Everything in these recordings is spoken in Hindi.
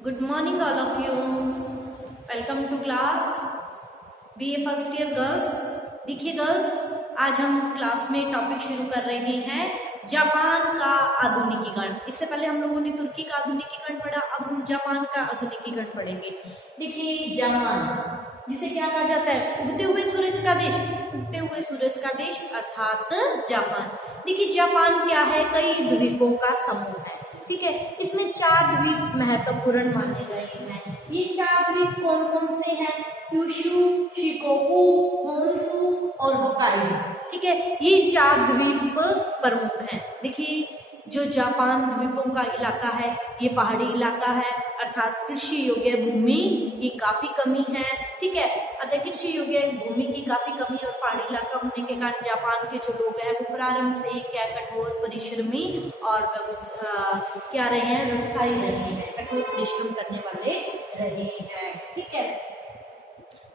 Good morning all of you. Welcome to class BA first year girls. देखिए गर्ल्स, आज हम क्लास में टॉपिक शुरू कर रहे हैं जापान का आधुनिकीकरण. इससे पहले हम लोगों ने तुर्की का आधुनिकीकरण पढ़ा, अब हम जापान का आधुनिकीकरण पढ़ेंगे. देखिए जापान, जिसे क्या कहा जाता है, उगते हुए सूरज का देश. उगते हुए सूरज का देश अर्थात जापान. देखिए जापान क्या है, कई द्वीपों का समूह है. ठीक है, इसमें 4 द्वीप महत्वपूर्ण माने गए हैं. ये 4 द्वीप कौन कौन से हैं? क्यूशू, शिकोकू, होन्शू और होक्काइडो. ठीक है, ये 4 द्वीप प्रमुख हैं. देखिए जो जापान द्वीपों का इलाका है, ये पहाड़ी इलाका है, अर्थात कृषि योग्य भूमि की काफी कमी है. ठीक है, अतः कृषि योग्य भूमि की काफी कमी और पहाड़ी इलाका होने के कारण जापान के जो लोग हैं वो प्रारंभ से ही क्या कठोर परिश्रमी और क्या रहे हैं, व्यवसायी रहे हैं, कठोर परिश्रम करने वाले रहे हैं. ठीक है,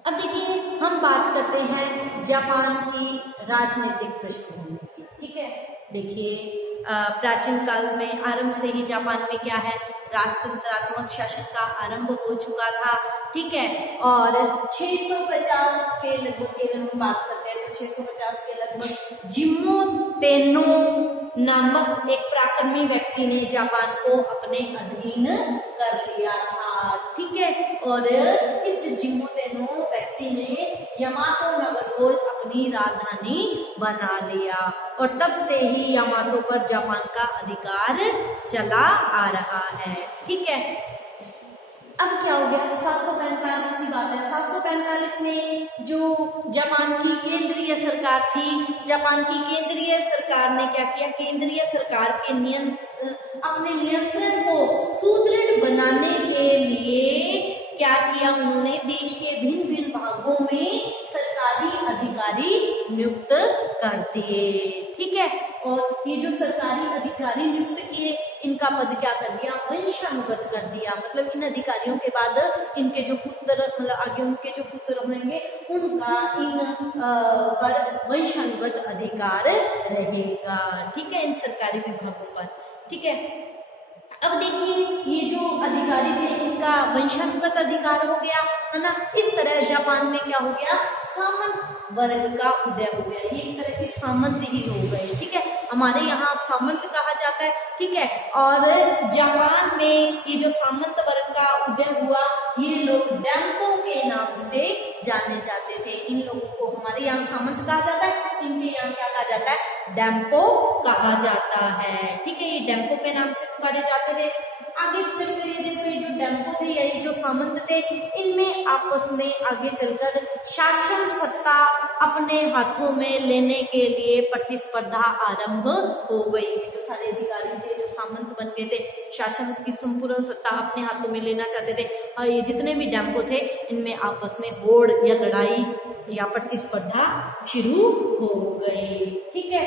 अब देखिए हम बात करते हैं जापान की राजनीतिक पृष्ठभूमि की. ठीक है, देखिए प्राचीन काल में आरंभ से ही जापान में क्या है, राजतंत्रात्मक शासन का आरंभ हो चुका था. ठीक है, और 650 के लगभग की अगर हम बात करते हैं तो 650 के लगभग जिम्मो तेनो नामक एक पराक्रमी व्यक्ति ने जापान को अपने अधीन कर लिया था. ठीक है, और इस जिम्मो तेनो व्यक्ति ने यामातो नगर को अपनी राजधानी बना लिया और तब से ही यामातो पर जापान का अधिकार चला आ रहा है. ठीक है, अब क्या हो गया, 745 की बात है. 745 में जो जापान की केंद्रीय सरकार थी, जापान की केंद्रीय सरकार ने क्या किया, केंद्रीय सरकार के अपने नियंत्रण को सुदृढ़ बनाने के लिए क्या किया, उन्होंने देश के भिन्न भिन्न भागों में सरकारी अधिकारी नियुक्त कर दिए. ठीक है, और ये जो सरकारी अधिकारी नियुक्त किए, इनका पद क्या कर दिया, वंशानुगत कर दिया. मतलब इन अधिकारियों के बाद इनके जो पुत्र, मतलब आगे उनके जो पुत्र होंगे उनका इन पर वंशानुगत अधिकार रहेगा. ठीक है, इन सरकारी विभागों पर. ठीक है, अब देखिए ये जो अधिकारी थे इनका वंशानुगत अधिकार हो गया, है ना. इस तरह जापान में क्या हो गया, सामंत वर्ग का उदय हो गया. ये एक तरह की सामंत ही हो गए. ठीक है, हमारे यहाँ सामंत कहा जाता है. ठीक है, और जापान में ये जो सामंत वर्ग का उदय हुआ, ये लोग डैम्पो के नाम से जाने जाते थे. इन लोगों को हमारे यहाँ सामंत कहा जाता है, इनके यहाँ क्या कहा जाता है, डैम्पो कहा जाता है. ठीक है, ये डैम्पो के नाम से पुकारे जाते थे. आगे चलकर ये देखो, ये जो डैम्पो थे या ये जो सामंत थे, इनमें आपस में आगे चलकर शासन सत्ता अपने हाथों में लेने के लिए प्रतिस्पर्धा आरंभ हो गई. जो सारे अधिकारी थे, जो सामंत बन गए थे, शासन की संपूर्ण सत्ता अपने हाथों में लेना चाहते थे, और ये जितने भी डैम्पो थे इनमें आपस में होड़ या लड़ाई या प्रतिस्पर्धा शुरू हो गई. ठीक है,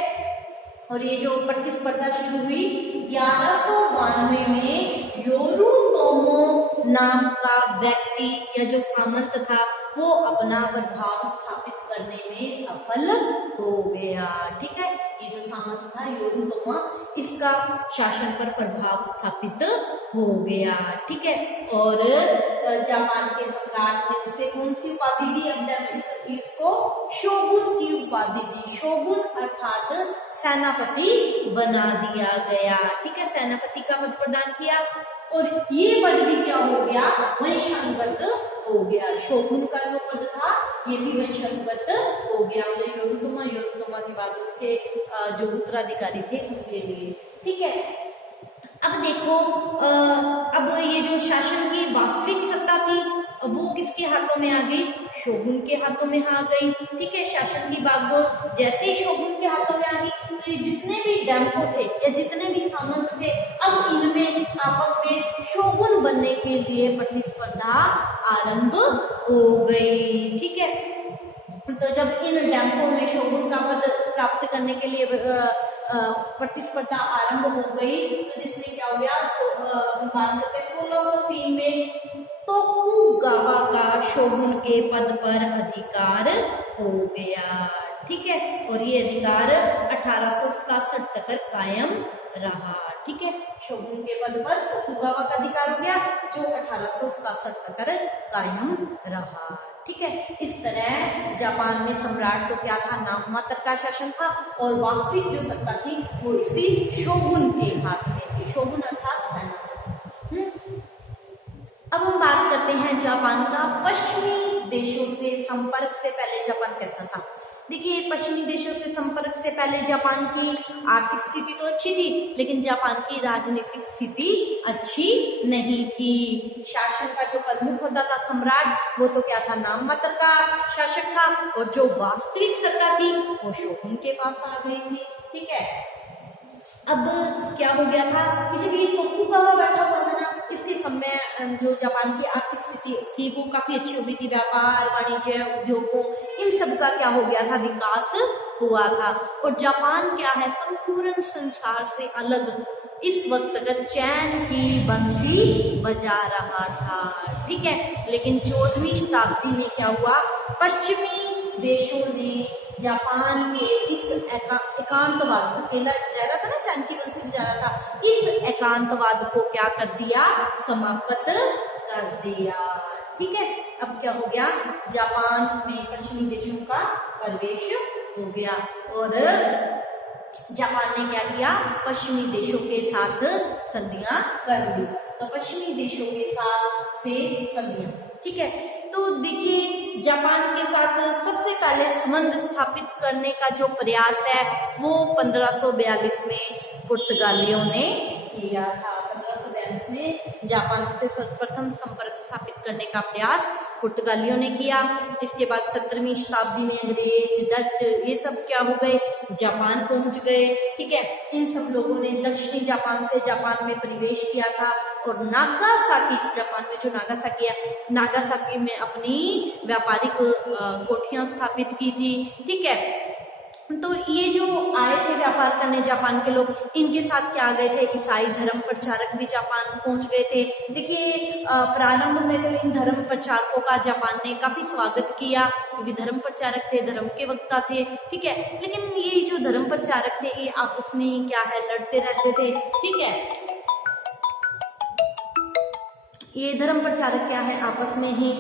और ये जो प्रतिस्पर्धा शुरू हुई 1192 में योरुतोमो नाम का व्यक्ति या जो सामंत था वो अपना प्रभाव स्थापित करने में सफल हो गया. ठीक है, ये जो सामंत था योरुतोमा, इसका शासन पर प्रभाव स्थापित हो गया. ठीक है, और जापान के सम्राट ने उसे कौन सी उपाधि दी, अब इसको शोगुन की उपाधि दी. शोगुन अर्थात सेनापति बना दिया गया. ठीक है, सेनापति का पद प्रदान किया और ये पद भी क्या हो गया, वंशानुगत हो गया. शोगुन का जो पद था ये भी वंशानुगत हो गया. मतलब योरुतोमा के बाद उसके जो उत्तराधिकारी थे उनके लिए. ठीक है, अब देखो अब ये जो शासन की वास्तविक सत्ता थी वो किसके हाथों में आ गई, शोगुन के हाथों में आ गई. ठीक है, शासन की बागडोर जैसे ही शोगुन के हाथों में आ गई तो ये जितने भी डैम्पो थे या जितने भी सामंत थे, अब इनमें आपस में शोगुन बनने के लिए प्रतिस्पर्धा आरंभ हो गई. ठीक है, तो जब इन डैम्पो में शोगुन का पद प्राप्त करने के लिए प्रतिस्पर्धा आरंभ हो गई, तो जिसमें क्या हो गया, बात करते 1603 में तोकुगावा का शोगुन के पद पर अधिकार हो गया. ठीक है, और ये अधिकार 1867 तक कायम रहा. ठीक है, शोगुन के पद पर तोकुगावा का अधिकार हो गया जो 1867 तक कायम रहा। ठीक है, इस तरह जापान में सम्राट तो क्या था, नाम मात्र का शासन था और वास्तविक जो सत्ता थी वो इसी शोगुन के हाथ में थी। शोगुन अर्थात सेनापति। अब हम बात करते हैं जापान का पश्चिमी देशों से संपर्क से पहले जापान कैसा था। देखिए, पश्चिमी देशों से संपर्क से पहले जापान की आर्थिक स्थिति तो अच्छी थी, लेकिन जापान की राजनीतिक स्थिति अच्छी नहीं थी। शासन का जो प्रमुख होता था सम्राट, वो तो क्या था, नाम मात्र का शासक था और जो वास्तविक सत्ता थी वो शोगुन के पास आ गई थी। ठीक है, अब क्या हो गया था कि जब ये तोकुगावा बैठा हुआ था ना, इसके समय जो जापान की आर्थिक स्थिति थी वो काफी अच्छी हो गई थी। व्यापार, वाणिज्य, उद्योगों, इन सब का क्या हो गया था, विकास हुआ था। और जापान क्या है, संपूर्ण संसार से अलग इस वक्त अगर चैन की बंसी बजा रहा था। ठीक है, लेकिन 14वीं शताब्दी में क्या हुआ, पश्चिमी देशों ने जापान के इस एकांतवाद, अकेला जा रहा था ना, चैन की बंसी बजा रहा था, इस एकांतवाद को क्या कर दिया, समाप्त कर दिया। ठीक है, अब क्या हो गया, जापान में पश्चिमी देशों का प्रवेश हो गया और जापान ने क्या किया, पश्चिमी देशों के साथ संधियां कर ली। तो पश्चिमी देशों के साथ से संधियां, ठीक है। तो देखिए, जापान के साथ सबसे पहले संबंध स्थापित करने का जो प्रयास है वो 1542 में पुर्तगालियों ने किया था। 1542 में जापान से सर्वप्रथम संपर्क स्थापित करने का प्रयास पुर्तगालियों ने किया। इसके बाद 17वीं शताब्दी में अंग्रेज, डच, ये सब क्या हो गए, जापान पहुंच गए। ठीक है, इन सब लोगों ने दक्षिणी जापान से जापान में प्रवेश किया था और नागासाकी, जापान में जो नागासाकी है, नागासाकी में अपनी व्यापारिक कोठियां स्थापित की थी। ठीक है, तो ये जो आए थे व्यापार करने जापान के लोग, इनके साथ क्या आ गए थे, ईसाई धर्म प्रचारक भी जापान पहुंच गए थे। देखिए, प्रारंभ में तो इन धर्म प्रचारकों का जापान ने काफी स्वागत किया क्योंकि धर्म प्रचारक थे, धर्म के वक्ता थे। ठीक है, लेकिन ये जो धर्म प्रचारक थे ये आपस में ही क्या है, लड़ते रहते थे। ठीक है, ये धर्म प्रचारक क्या है, आपस में ही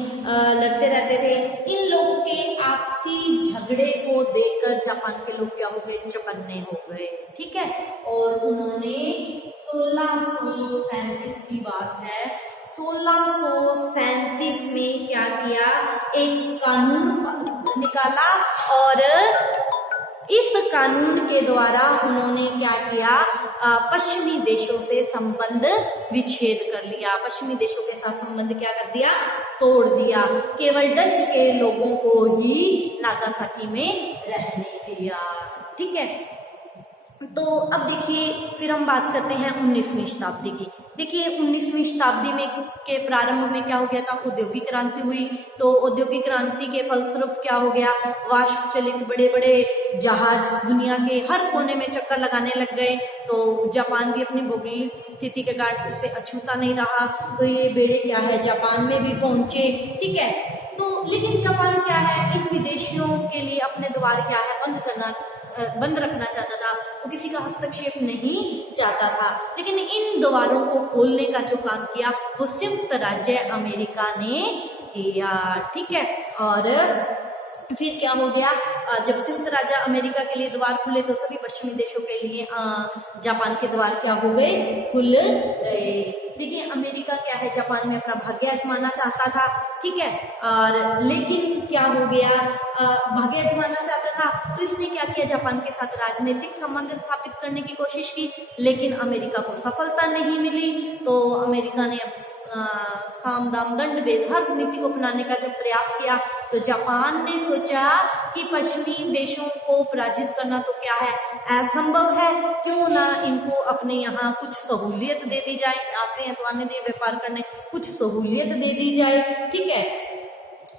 लड़ते रहते थे। इन लोगों के आपसी झगड़े को देखकर जापान के लोग क्या हो गए, चौकन्ने हो गए। ठीक है, और उन्होंने 1637 की बात है, 1637 में क्या किया, एक कानून निकाला और इस कानून के द्वारा उन्होंने क्या किया, पश्चिमी देशों से संबंध विच्छेद कर लिया। पश्चिमी देशों के साथ संबंध क्या कर दिया, तोड़ दिया। केवल डच के लोगों को ही नागासाकी में रहने दिया। ठीक है, तो अब देखिए, फिर हम बात करते हैं 19वीं शताब्दी की। देखिए, 19वीं शताब्दी में के प्रारंभ में क्या हो गया था, औद्योगिक क्रांति हुई। तो औद्योगिक क्रांति के फलस्वरूप क्या हो गया, वाष्प चलित बड़े बड़े जहाज दुनिया के हर कोने में चक्कर लगाने लग गए। तो जापान भी अपनी भौगोलिक स्थिति के कारण इससे अछूता नहीं रहा, तो ये बेड़े क्या है, जापान में भी पहुंचे। ठीक है, तो लेकिन जापान क्या है, इन विदेशियों के लिए अपने द्वार क्या है, बंद रखना चाहता था। वो किसी का हस्तक्षेप नहीं चाहता था। लेकिन इन द्वारों को खोलने का जो काम किया वो संयुक्त राज्य अमेरिका ने किया। ठीक है, और फिर क्या हो गया, जब संयुक्त राज्य अमेरिका के लिए द्वार खुले तो सभी पश्चिमी देशों के लिए जापान के द्वार क्या हो गए, खुल गए। देखिए, अमेरिका क्या है, जापान में अपना भाग्य आजमाना चाहता था। ठीक है, और लेकिन क्या हो गया, भाग्य आजमाना चाहता था तो इसने क्या किया, जापान के साथ राजनीतिक संबंध स्थापित करने की कोशिश की, लेकिन अमेरिका को सफलता नहीं मिली। तो अमेरिका ने साम दाम दंड भेद हर नीति को अपनाने का जब प्रयास किया तो जापान ने सोचा कि पश्चिमी देशों को पराजित करना तो क्या है, असंभव है, क्यों ना इनको अपने यहाँ कुछ सहूलियत दे दी जाए, आते हैं तो आने दे व्यापार करने, कुछ सहूलियत दे दी जाए। ठीक है,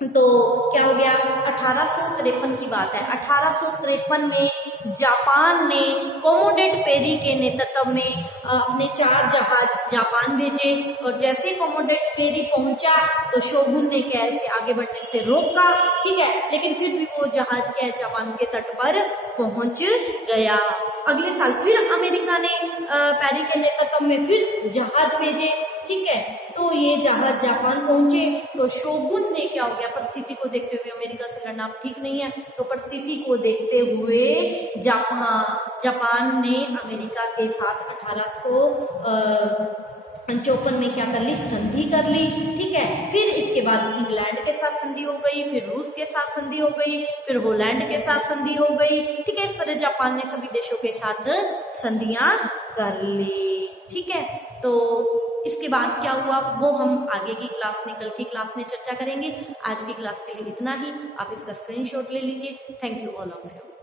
तो क्या हो गया, 1853 की बात है। 1853 में जापान ने कोमोडेट पेरी के नेतृत्व में अपने 4 जहाज जापान भेजे और जैसे कोमोडेट पेरी पहुंचा तो शोगुन ने क्या इसे आगे बढ़ने से रोका। ठीक है, लेकिन फिर भी वो जहाज क्या जापान के तट पर पहुंच गया। अगले साल फिर अमेरिका ने पेरी के नेतृत्व में फिर जहाज भेजे, ठीक है। तो ये जहाज जापान पहुंचे तो शोगुन ने क्या हो गया, परिस्थिति को देखते हुए, अमेरिका से लड़ना ठीक नहीं है, तो परिस्थिति को देखते हुए जापान ने अमेरिका के साथ 1854 में क्या कर ली, संधि कर ली, ठीक है। फिर इसके बाद इंग्लैंड के साथ संधि हो गई, फिर रूस के साथ संधि हो गई, फिर होलैंड के साथ संधि हो गई, ठीक है। इस तरह जापान ने सभी देशों के साथ संधियां कर ली, ठीक है। तो इसके बाद क्या हुआ वो हम आगे की क्लास में, कल की क्लास में चर्चा करेंगे। आज की क्लास के लिए इतना ही। आप इसका स्क्रीनशॉट ले लीजिए। Thank you all of you.